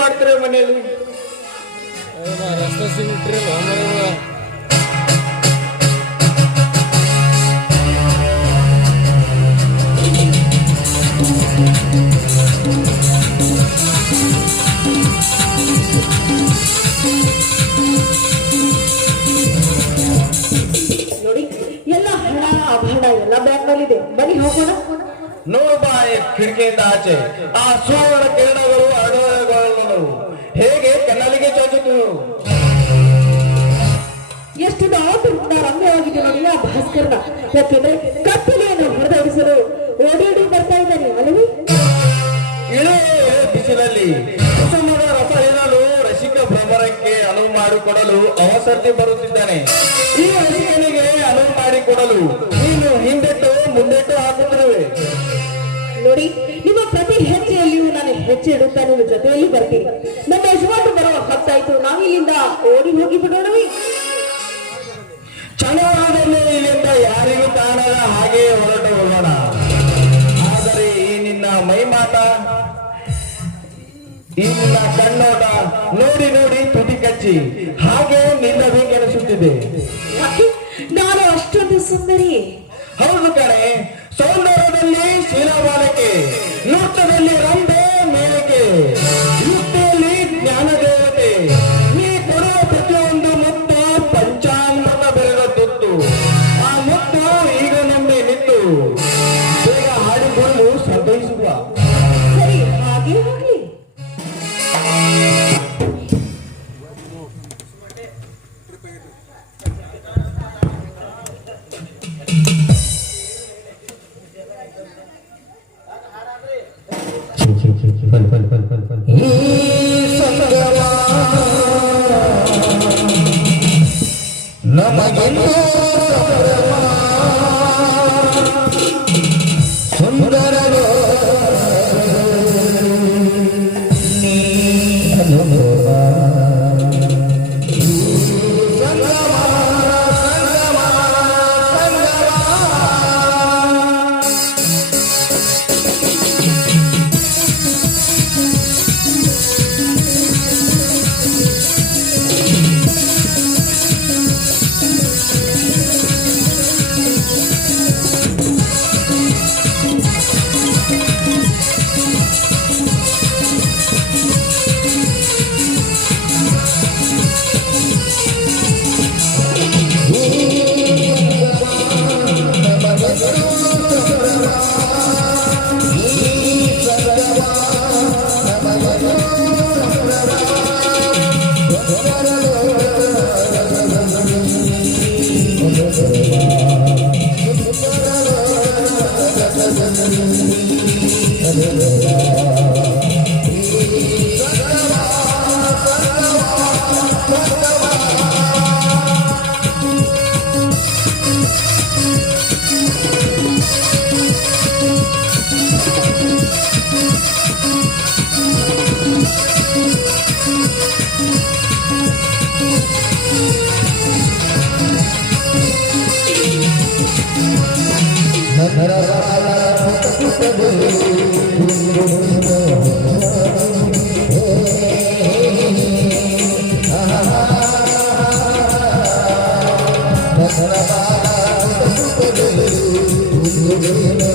ಮಾಡ್ತೀರ ಮನೆಯಲ್ಲಿ? ರಸ್ತೆ ಸಿಗ್ಬಿಟ್ರಿ ನೋಡಿ ಎಲ್ಲ ಹಣ ಆಭರಣ ಎಲ್ಲ ಬ್ಯಾಂಕ್ನಲ್ಲಿದೆ ಬನ್ನಿ ಹೋಗೋಣ. ನೋಡ್ಬಾ ಕಿಟಕಿಯಿಂದ ಆಚೆ. ಆ ಸುವರ್ಣ ಕಿರಣಗಳು ಯಾಕೆಂದ್ರೆ ಕತ್ತಲೆಯನ್ನು ಹೊರದಾಡಿಸಲು ಓಡಿ ಓಡಿ ಬರ್ತಾ ಇದ್ದಾನೆ ಅಲ್ಲವೇ? ಇಳೇ ಬಿಸಿಲಲ್ಲಿ ಕುಸುಮದ ರಸ ಇರಲು ರಸಿಕ ಭ್ರಮರಕ್ಕೆ ಅನುವು ಮಾಡಿಕೊಡಲು ಅವಸರತೆ ಬರುತ್ತಿದ್ದಾನೆ. ಈ ರಸಿಕನಿಗೆ ಅನುವು ಮಾಡಿಕೊಡಲು ನೀನು ಹಿಂದೆಟ್ಟು ಮುಂದೆಟ್ಟು ಹಾಕುತ್ತಿರುವೆ. ನೋಡಿ ನಿಮ್ಮ ಪ್ರತಿ ಹೆಜ್ಜೆಯಲ್ಲಿಯೂ ನಾನು ಹೆಜ್ಜೆ ಇಡುತ್ತಾ ನಿಮ್ಮ ಜೊತೆಯಲ್ಲಿ ಬರ್ತೀನಿ. ನಮ್ಮ ಯಜಮಾನರು ಬರುವ ಹೊತ್ತಾಯ್ತು ನಾವು ಇಲ್ಲಿಂದ ಓಡಿ ಹೋಗಿ ಬಿಡೋಣವೇ ಇಲ್ಲಿಂದ ಯಾರಿಗೂ ಕಾಣದ ಹಾಗೆ ಹೊರಟು ಹೋಗೋಣ. ಆದರೆ ಈ ನಿನ್ನ ಮೈಮಾಟ ಈ ನಿನ್ನ ಕಣ್ಣೋಟ ನೋಡಿ ನೋಡಿ ತುಟಿ ಕಚ್ಚಿ ಹಾಗೆ ನಿಲ್ಲಬೇಕೆನಿಸುತ್ತಿದೆ ನಾನು ಅಷ್ಟೊಂದು ಸುಂದರಿ. ಹೌದು ಕಣೆ ಸೌಂದರ್ಯದಲ್ಲಿ ಶೀಲಬಾಲಕೆ ನೃತ್ಯದಲ್ಲಿ ರಂಬೆ ನಮಗೆಲ್ಲೋ ನನ್ನ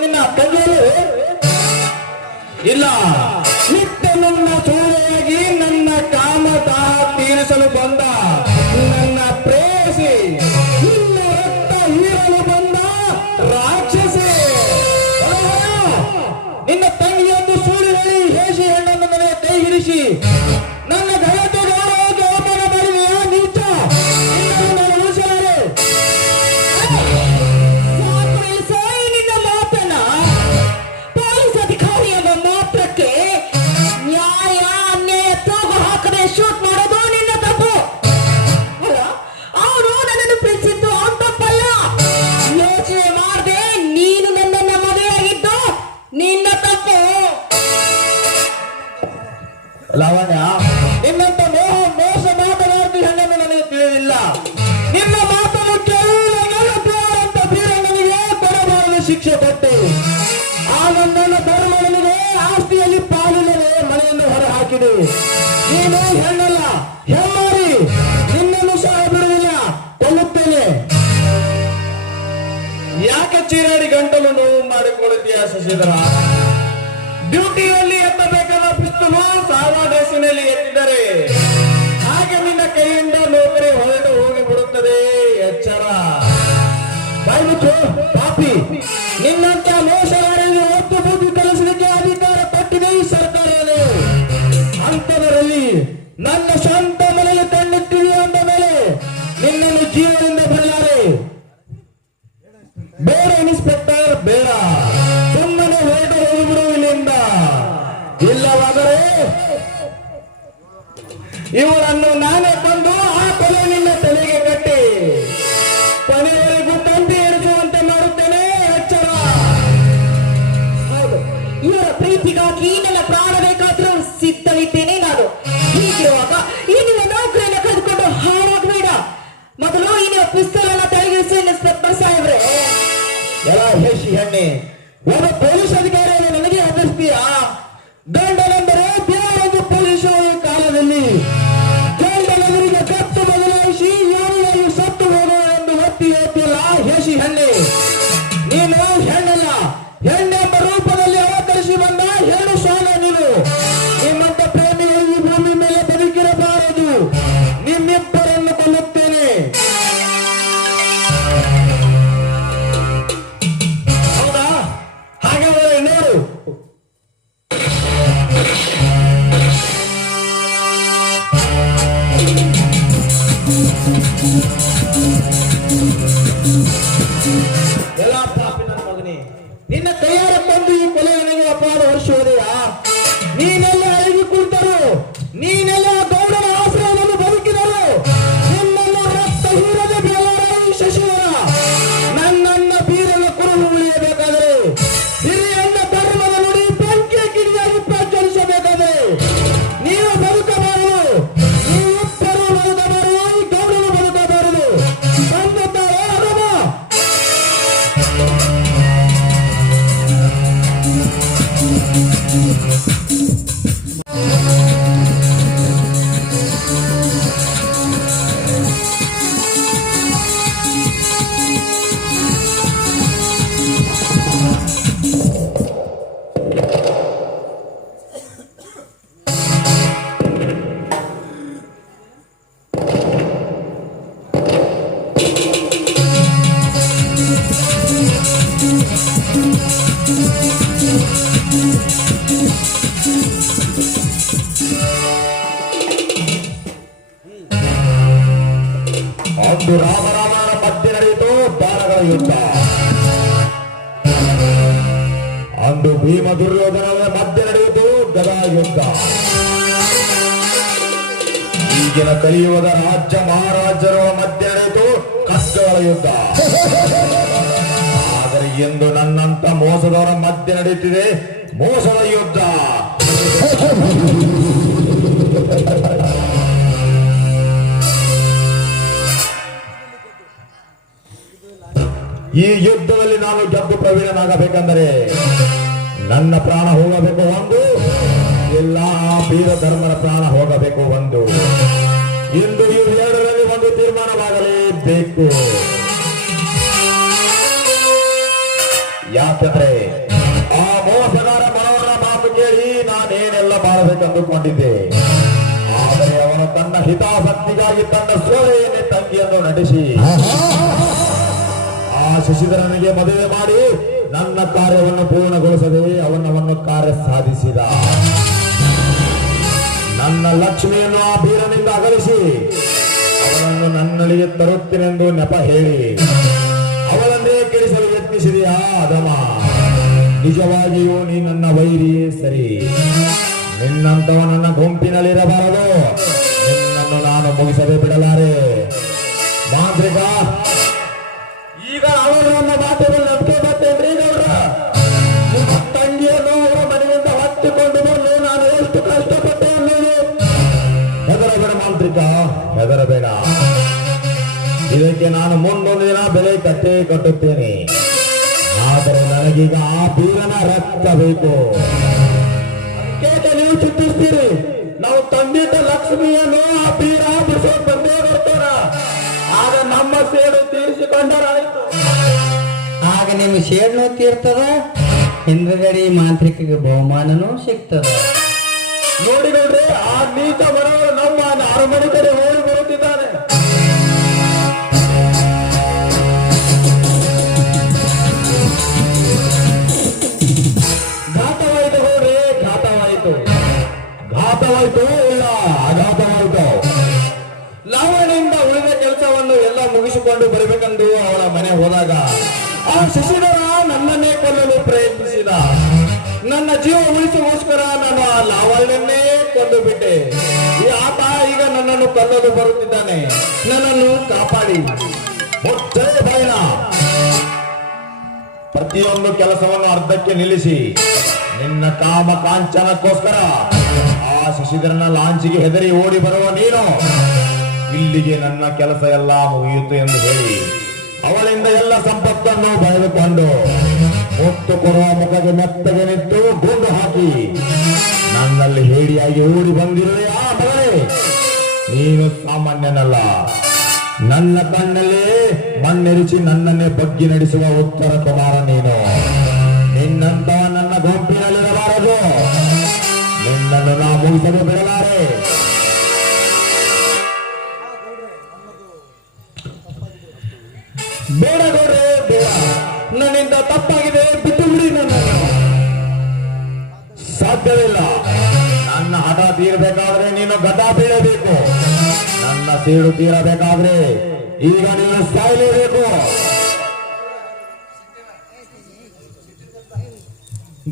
ನಿನ್ನ ತಂಗಿಯರು ಇಲ್ಲ. ನಿತ್ಯ ನನ್ನ ಸೂರ್ಯಾಗಿ ನನ್ನ ಕಾಮ ದಾಹ ತೀರಿಸಲು ಬಂದ. ನನ್ನ ಪ್ರೇಯಸಿ, ನಿನ್ನ ರಕ್ತ ಹೀರಲು ಬಂದ. ರಾಕ್ಷಸಿ. ನಿನ್ನ ತಂಗಿಯೊಂದು ಸೂರ್ಯ ಹೇಸಿ ಹೆಣ್ಣನ್ನು ನನಗೆ ಕೈ ಲಾವಣ್ಯ. ನಿನ್ನಂತ ಮೋಹ, ಮೋಸ ಮಾತನಾಡ್ತಿ ಹೆಣ್ಣನ್ನು ನನಗೆ ತಿಳಿದಿಲ್ಲ. ನಿನ್ನ ಮಾತನ್ನು ಅಂತ ಬೀರಣ್ಣನಿಗೆ ಕೊಡಬಾರದು ಶಿಕ್ಷೆ ಕೊಟ್ಟು. ಆ ನನ್ನನ್ನು ಧರ್ಮನಿಗೆ ಆಸ್ತಿಯಲ್ಲಿ ಪಾಲಿಲ್ಲದೆ ಮನೆಯನ್ನು ಹೊರ ಹಾಕಿದೆ ನೀನು ಹೆಣ್ಣಲ್ಲ ಹೆಮ್ಮಾರಿ ನಿನ್ನನ್ನು ಸಹ ಬಿಡುವುದಿಲ್ಲ, ಕೊಲ್ಲುತ್ತೇನೆ. ಯಾಕೆ ಚೀರಾಡಿ ಗಂಟಲು ನೋವು ಮಾಡಿಕೊಳ್ಳುತ್ತೀಯ ಶಶಿಧರ ಡ್ಯೂಟಿಯಲ್ಲಿ ಎತ್ತಬೇಕಾದ ಪಿಸ್ತೂಲು ಸಾವಾಡೇಸಿನಲ್ಲಿ ಎತ್ತಿದರೆ ಹಾಗೆ ನಿನ್ನ ಕೈಯಿಂದ ನೌಕರಿ ಹೊರಟು ಹೋಗಿ ಬಿಡುತ್ತದೆ ಎಚ್ಚರ. ಬಾಯ್ ಪಾಪಿ ನಿನ್ನಂತ ಇವರನ್ನು ನಾನೇ ಬಂದು ಆ ನಿನ್ನ ತಲೆಗೆ ಕಟ್ಟಿ. ಕೊನೆಯವರೆಗೂ ತಂದೆ ಇರಿಸುವಂತೆ ಮಾಡುತ್ತೇನೆ ಎಚ್ಚರ ಹೌದು. ಇವರ ಪ್ರೀತಿಗಾಗಿ ನನ್ನ ಪ್ರಾಣ ಬೇಕಾದ್ರೂ ಸಿದ್ಧವಿದ್ದೇನೆ ನಾನು. ಹೀಗಿರುವಾಗ ಈ ನಿಮ್ಮ ನೌಕರಿಯನ್ನು ಕರೆದುಕೊಂಡು ಹಾಳಾಗಬೇಡ ಮೊದಲು ಈ ನಿಮ್ಮ ಪುಸ್ತಕವನ್ನು ಅನ್ನ ತೆಳಗಿರಿಸಿ ಇನ್ಸ್ಪೆಕ್ಟರ್ ಸಾಹೇಬ್ರೆ ಎಲ್ಲ ಹೇಸಿ ಹೆಣ್ಣೆ, ಒಬ್ಬ ಪೊಲೀಸ್ ಅಧಿಕಾರಿಯನ್ನು ನನಗೆ ಹೆದರ್ಸ್ತೀಯಾ ಗಂಡನೆಂದರೆ ಅಂದು ರಾಮರಾಮನ ಮಧ್ಯೆ ನಡೆಯಿತು ಬಾಣಗಳ ಯುದ್ಧ. ಅಂದು ಭೀಮ ದುರ್ಯೋಧನರ ಮಧ್ಯೆ ನಡೆಯಿತು, ಗದಾ ಯುದ್ಧ. ಈಗಿನ ಕಲಿಯುವುದ ರಾಜ್ಯ ಮಹಾರಾಜರ ಮಧ್ಯೆ ನಡೆಯಿತು ಕಷ್ಟಗಳ ಯುದ್ಧ. ಆದರೆ ಎಂದು ನನ್ನಂತ ಮೋಸದವರ ಮಧ್ಯೆ ನಡೆಯುತ್ತಿದೆ ಮೋಸದ ಯುದ್ಧ. ಈ ಯುದ್ಧದಲ್ಲಿ ನಾನು ಗೆದ್ದು ಪ್ರವೀಣನಾಗಬೇಕೆಂದರೆ ನನ್ನ ಪ್ರಾಣ ಹೋಗಬೇಕು ಒಂದು ಬೀರ ವೀರ ಧರ್ಮನ ಪ್ರಾಣ ಹೋಗಬೇಕು ಒಂದು. ಇಂದು ಇವೆರಡರಲ್ಲಿ ಒಂದು ತೀರ್ಮಾನವಾಗಲೇಬೇಕು. ಯಾಕಂದ್ರೆ ಆ ಮೋಸಗಾರ ಮನವರ ಮಾತು ಕೇಳಿ ನಾನೇನೆಲ್ಲ ಮಾಡಬೇಕೆಂದುಕೊಂಡಿದ್ದೆ ಆದರೆ ಅವನು ತನ್ನ ಹಿತಾಸಕ್ತಿಗಾಗಿ ತನ್ನ ಸೋಳೆಯನ್ನೇ ತಂಗಿಯನ್ನು ನಡೆಸಿ. ಶಶಿಧರನಿಗೆ ಮದುವೆ ಮಾಡಿ ನನ್ನ ಕಾರ್ಯವನ್ನು ಪೂರ್ಣಗೊಳಿಸದೆ ಅವನವನ್ನು ಕಾರ್ಯ ಸಾಧಿಸಿದ. ನನ್ನ ಲಕ್ಷ್ಮಿಯನ್ನು ಆ ಬೀರನಿಂದ ಅಗಲಿಸಿ. ಅವನನ್ನು ನನ್ನಲ್ಲಿಗೆ ತರುತ್ತೇನೆಂದು ನೆಪ ಹೇಳಿ. ಅವನನ್ನೇ ಕೇಳಿಸಲು ಯತ್ನಿಸಿದೆಯಾ ಅದಮ ನಿಜವಾಗಿಯೂ ನೀ ನನ್ನ ವೈರಿಯೇ ಸರಿ. ನಿನ್ನಂತವ ನನ್ನ ಗುಂಪಿನಲ್ಲಿರಬಾರದು. ನಿನ್ನನ್ನು ನಾನು ಮುಗಿಸದೆ ಬಿಡಲಾರೆ. ಮಾಂತ್ರಿಕ ನಾನು ಮುಂದೊಂದು ದಿನ ಬೆಲೆ ಕಟ್ಟಿ ಕಟ್ಟುತ್ತೇನೆ. ಆದರೆ ನನಗೀಗ ಆ ಬೀರನ ರಕ್ತ ಬೇಕು. ನೀವು ಚಿಂತಿಸ್ತೀರಿ. ನಾವು ತಂದಿದ್ದ ಲಕ್ಷ್ಮಿಯನ್ನು ಆ ಬೀರ ಬಿಡಿಸೋದು ಬಂದೇ ಬರ್ತಾರ ಆಗ ನಮ್ಮ ಸೇಡು ತೀರಿಸಿಕೊಂಡರಾಯ್ತು. ಆಗ ನಿಮ್ಮ ಸೇಡ್ನು ತೀರ್ತದ? ಹಿಂದ್ಗಡೆ ಮಾಂತ್ರಿಕ ಬಹುಮಾನನೂ ಸಿಗ್ತದ? ನೋಡಿ ನೋಡ್ರಿ, ಆ ನೀತ ಬರೋ ನಮ್ಮ ಅರಮನೆ ಕಡೆ ಮುಗಿಸಿಕೊಂಡು ಬರಬೇಕೆಂದು ಅವಳ ಮನೆ ಹೋದಾಗ, ಆ ಶಶಿಧರ ನನ್ನನ್ನೇ ಕೊಲ್ಲಲು ಪ್ರಯತ್ನಿಸಿದ. ನನ್ನ ಜೀವ ಉಳಿಸುವೋಸ್ಕರ ನಾನು ಆ ಲಾವಣ್ಯನ್ನೇ ಕೊಂದು ಬಿಟ್ಟೆ ಈ ಆತ ಈಗ ನನ್ನನ್ನು ಕೊಲ್ಲಲು ಬರುತ್ತಿದ್ದಾನೆ. ನನ್ನನ್ನು ಕಾಪಾಡಿ. ಪ್ರತಿಯೊಂದು ಕೆಲಸವನ್ನು ಅರ್ಧಕ್ಕೆ ನಿಲ್ಲಿಸಿ, ನಿನ್ನ ಕಾಮ ಕಾಂಚನಕ್ಕೋಸ್ಕರ ಆ ಶಶಿಧರನ ಲಾಂಚಿಗೆ ಹೆದರಿ ಓಡಿ ಬರುವ ನೀನು. ಇಲ್ಲಿಗೆ ನನ್ನ ಕೆಲಸ ಎಲ್ಲ ಮುಗಿಯಿತು ಎಂದು ಹೇಳಿ ಅವಳಿಂದ ಎಲ್ಲ ಸಂಪತ್ತನ್ನು ಬರೆದುಕೊಂಡು ಹೊತ್ತು ಕೊಡುವ ಮುಖಕ್ಕೆ ಮೆತ್ತಗೆ ನಿಂತು ಗುಂಡು ಹಾಕಿ ನನ್ನಲ್ಲಿ ಹೇಡಿಯಾಗಿ ಓಡಿ ಬಂದಿರುವೆ ಆ ಮಗಳೇ. ನೀನು ಸಾಮಾನ್ಯನಲ್ಲ. ನನ್ನ ಕಣ್ಣಲ್ಲಿ ಮಣ್ಣೆರಿಸಿ ನನ್ನನ್ನೇ ಬಗ್ಗಿ ನಡೆಸುವ ಉತ್ತರ ಕುಮಾರ ನೀನು. ನಿನ್ನಂತ ನನ್ನ ಗುಂಪಿನಲ್ಲಿರಬಾರದು. ನಿನ್ನನ್ನು ನಾ ಮುಗಿಸಲು ಬಿಡಲಾರೆ. ಬೇಡ ಗೌಡ್ರೆ ಬೇಡ. ನನ್ನಿಂದ ತಪ್ಪಾಗಿದೆ ಬಿಟ್ಟು ಬಿಡಿ ನನ್ನ ಸಾಧ್ಯವಿಲ್ಲ. ನನ್ನ ಹಠ ತೀರಬೇಕಾದ್ರೆ ನೀನು ಗದ ಬೀಳಬೇಕು. ನನ್ನ ಸೇಡು ತೀರಬೇಕಾದ್ರೆ ಈಗ ನೀನು ಸಾಯಲೇಬೇಕು.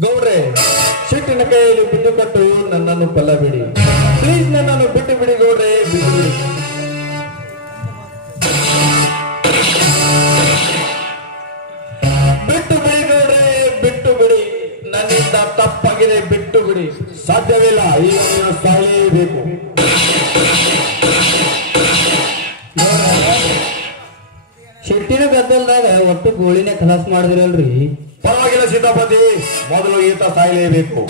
ಗೌಡ್ರೆ ಸಿಟ್ಟಿನ ಕೈಯಲ್ಲಿ ಬಿಟ್ಟು ಕೊಟ್ಟು ನನ್ನನ್ನು ಕೊಲ್ಲಬೇಡಿ. ಪ್ಲೀಸ್ ನನ್ನನ್ನು ಬಿಟ್ಟು ಬಿಡಿ ಗೌಡ್ರೆ, ಬಿಟ್ಟು ಬಿಡಿ. ತಪ್ಪಾಗಿದೆ ಬಿಟ್ಟು ಬಿಡಿ ಸಾಧ್ಯವಿಲ್ಲ ಈಗ ನೀನು ಸಾಯಲೇಬೇಕು ಶೆಟ್ಟಿನ ಗದ್ದಲ್ದಾಗ ಒಟ್ಟು ಗೋಳಿನೇ ಖಲಾಸ್ ಮಾಡಿದ್ರಲ್ರಿ? ಪರವಾಗಿಲ್ಲ ಸೀತಾಪತಿ ಮೊದಲು ಈತ ಸಾಯಲೇಬೇಕು.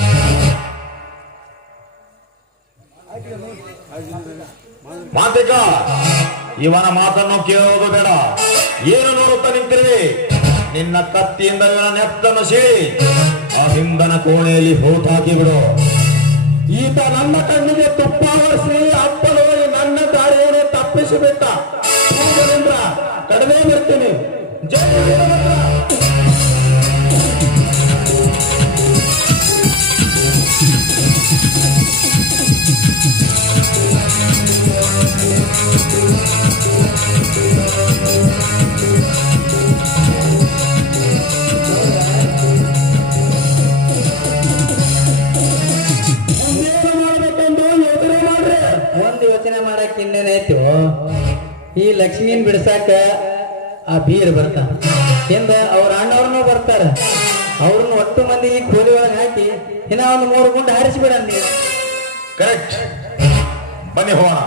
ಮಾತಿಕ ಇವನ ಮಾತನ್ನು ಕೇಳುವುದು ಬೇಡ. ಏನು ನೋಡುತ್ತಾ ನಿಂತಿರುವೆ? ನಿನ್ನ ಕತ್ತಿಯಿಂದ ಇವನ ನೆತ್ತನ್ನು ಸೀಳಿ. ಆ ಹಿಂದನ ಕೋಣೆಯಲ್ಲಿ ಹೋಟ್ ಬಿಡು ಈತ ನನ್ನ ಕಣ್ಣಿಗೆ ತುಪ್ಪ ಈ ಲಕ್ಷ್ಮೀನ್ ಬಿಡ್ಸಾಕ ಆ ಬೀರ್ ಬರ್ತಾನ ಹಿಂದ ಅವ್ರ ಅಣ್ಣವ್ರನ್ನೂ ಬರ್ತಾರ. ಅವ್ರನ್ನ ಒಟ್ಟು ಮಂದಿ ಈ ಕೋಲಿ ಒಳಗೆ ಹಾಕಿ ಇನ್ನ ಒಂದು ಮೂರು ಗುಂಡು ಹಾರಿಸಿಬಿಡ ಬಿಡಂದಿ ಕರೆಕ್ಟ್ ಬನ್ನಿ ಹೋಗೋಣ.